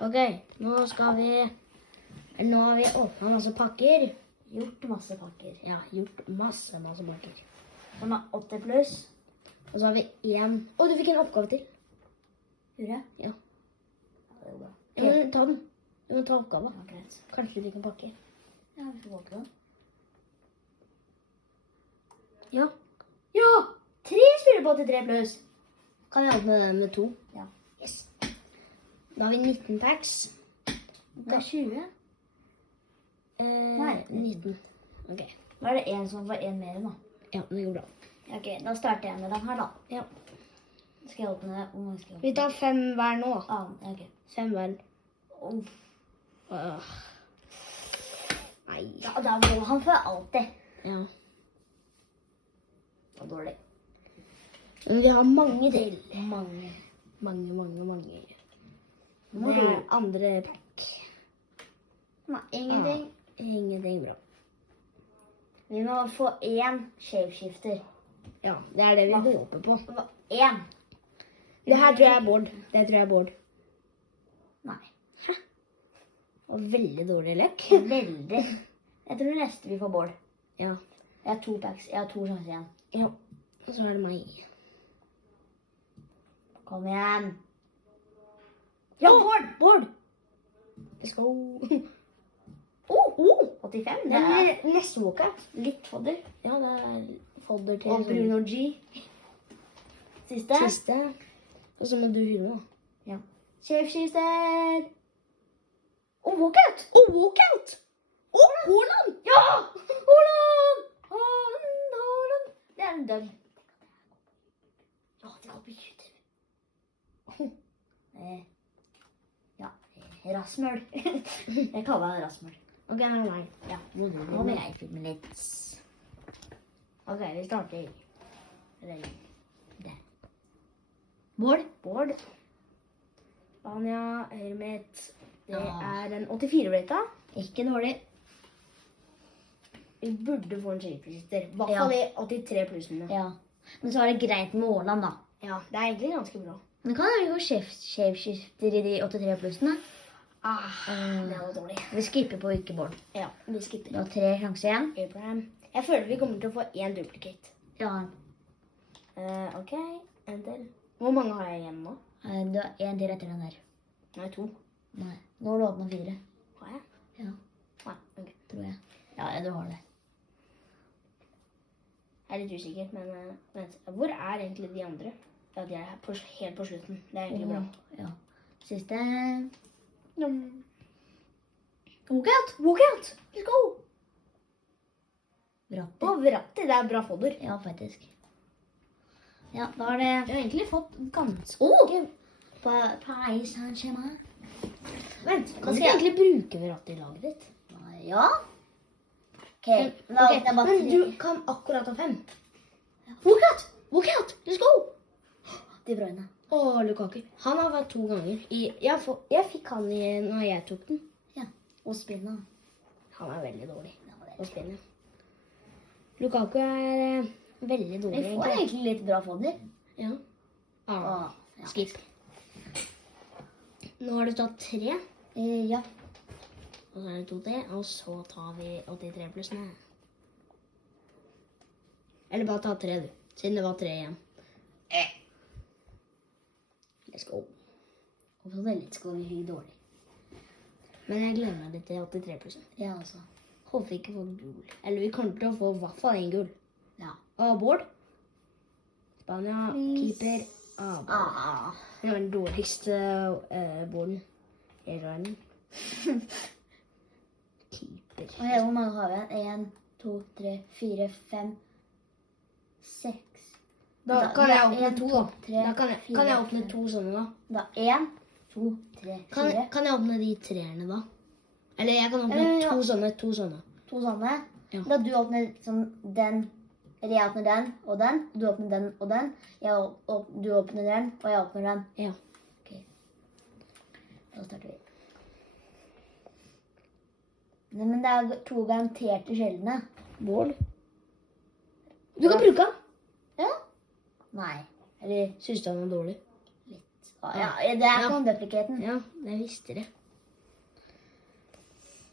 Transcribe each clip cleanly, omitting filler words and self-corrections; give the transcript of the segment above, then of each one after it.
Ok, nå har vi åpnet masse pakker. Gjort masse pakker. Ja, gjort masse pakker. Som 80 pluss. Og så har vi en... Å, du fikk en oppgave til. Gjorde jeg? Ja. Det er bra. Ja, men ta den. Du må ta oppgave. Ja, greit. Kanskje du fikk en pakke. Ja, vi får gå til den. Ja. Ja! 3 spiller på 83 pluss. Kan jeg åpne den med 2? Ja. Yes. Da har vi 19 packs. Det er 20. Nei, 19. Ok. Da er det en som får en mer da. Ja, det går bra. Ok, da starter jeg med den her da. Ja. Skal jeg åpne det? Hvor mange skal jeg åpne? Vi tar 5 hver nå. Ah, ok. 5 hver. Nei. Ja, da må han få alltid. Ja. Det var dårlig. Men vi har mange til. Mange. Mange. Må Det du? er andre pack. Nei, ingenting. Ingenting bra. Vi må få en shapeshifter. Ja, det er det vi håper på. En. Det her tror jeg er Bård. Nei. Og veldig dårlig løk. Veldig. Jeg tror neste vi får Bård. Ja. Jeg har 2 packs. Jeg har 2 sjanser igjen. Ja. Og så er det meg. Kom igjen. Ja, Bård! Let's go. 85. Det er nesten walkout. litt fodder. Ja, det er fodder til Og Bruno G. Siste. siste. Og så må du hylle da. Ja. Shapeshifter. Walkout! Walkout! Haaland! Ja! Haaland! Haaland! Det er en døgn. Ja, det går på YouTube. Ja, rassmøl. Jeg kaller han rassmøl. Ok, nei. Ja, nå må jeg filme litt. Ok, vi starter. Der. Bård. Spania, høyre mitt. Det Ja. er en 84-rata. Ikke dårlig. Vi burde få en shapeshifter. I hvert Ja. fall i 83 plussene. Ja. Men så er det greit med Åland da. Ja, det er egentlig ganske bra. Men kan vi få shapeshifter i de 83 plussene? Det var dårlig. Vi skipper på ikke Bård. Ja, vi skipper. Du har 3 sjanser igjen. Abraham. Jeg føler vi kommer til å få en duplicate. Ja. Ok, en til. Hvor mange har jeg igjen nå? Du har 1 til etter den der. Nei, 2. Nei. Nå har du åpnet 4. Har jeg? Ja, Nei, ok. tror jeg. Ja, du har det. Jeg er litt usikker, men vent. Hvor er egentlig de andre? Ja, de er her helt på slutten. Det er egentlig bra. Ja. Siste. Walkout! Let's go! Verratti. Verratti, det er bra fodder. Ja, faktisk. Ja, da har det... Jeg har egentlig fått ganske... Paris Saint-Germain. Vent, Hva kan du skal ikke jeg- egentlig bruke Verratti i laget ditt? Ja. Ok, Men du kan akkurat ha 5. Walkout! Let's go! De Bruyne. Lukaku. Han har vært 2 ganger. Jeg fikk han når jeg tok den. Ja, og spinnet. Han er veldig dårlig Ja, å spille. Lukaku er veldig dårlig. Vi får egentlig litt bra fodder. Ja. Ja. Skip. Nå har du tatt 3. Ja. Og så er det 2 til. Og så tar vi 83 plussene. Eller bare ta 3 du. Siden det var 3 igjen. Let's go. Og så veldig skal vi hy dårlig. Men jeg gleder meg litt til 83 plussen. Ja, altså. Håper vi ikke får gul. Eller vi kommer til å få i hvert fall en gul. Ja. Bård. Spania, Please. keeper. Bård. Det var den dårligste Bården i verden. Keeper. Ok, hvor mange har vi igjen? 1, 2, 3, 4, 5, 6. Da kan jeg åpne 2 da. tre, Da kan jeg åpne 2 sånne da. Da 1, 2, 3, 4. Kan jeg åpne de 3'erne da? Eller jeg kan åpne Ja. 2 sånne, 2 sånne. 2 sånne. Ja. Da du åpner sånn den, eller jeg åpner den og den, du åpner den og den, du åpner den og jeg åpner den. Ja. Ok. Da starter vi. Nei, men det er 2 garanterte sjeldne. Bård. Du kan bruke den. Ja? Nei. Eller Synes du han er dårlig? litt. Ja, det er konduplicaten. Ja, det visste det.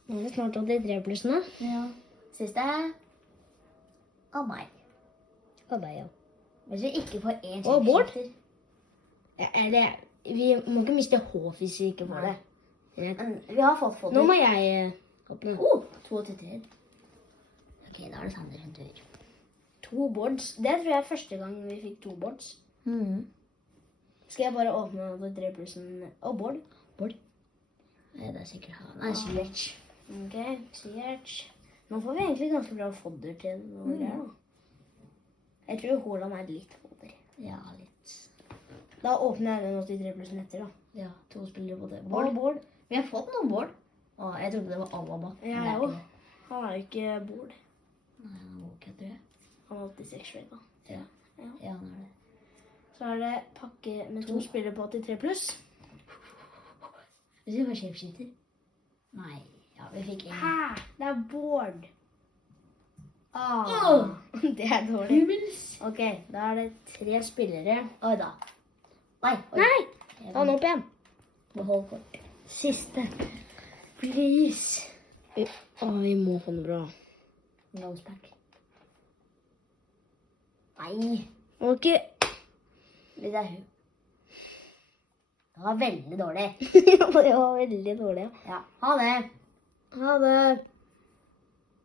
Nå er det snart 83 pluss nå. Ja. Siste. Og meg. Og deg, ja. Hvis vi ikke får en Og Bård. shapeshifter. Ja, eller, vi må ikke miste håp hvis vi ikke får det. Greit. Men vi har fått fodder. Nå må jeg åpne. 283. Ok, da er det Sander sin tur. 2 boards. Det tror jeg er første gang vi fikk 2 boards. Skal jeg bare åpne 83 plussen og Bård? Bård. Det er sikkert han. Nei, Siverts. Ok, sikkert. Nå får vi egentlig ganske bra fodder til noe greier da. Jeg tror Haaland er litt fodder. Ja, litt. Da åpner jeg den 83 plussen etter da. Ja, 2 spillere på det. Bård. Bård. Vi har fått noen Bård. Å, jeg trodde det var Alaba. Ja, Men det er jeg ikke også. det. Han er jo ikke Bård. Nei, han er ok, tror jeg. Han er 86 rate da. Ja. Ja. Ja, han er det. Så er det pakke med 2 spillere på 83 pluss. Hvis vi får shapeshifter. Nei, ja, vi fikk en. Hæ? Det er Bård. Åh! Det er dårlig. Ok, da er det 3 spillere. Oi da. Nei, oi. Nei! Ta den opp igjen. Behold kort. Siste. Please. Vi må få noe bra. Nosepack. Nei, Ok. det er hun. Det var veldig dårlig. Det var veldig dårlig. Ja, ha det. Ha det.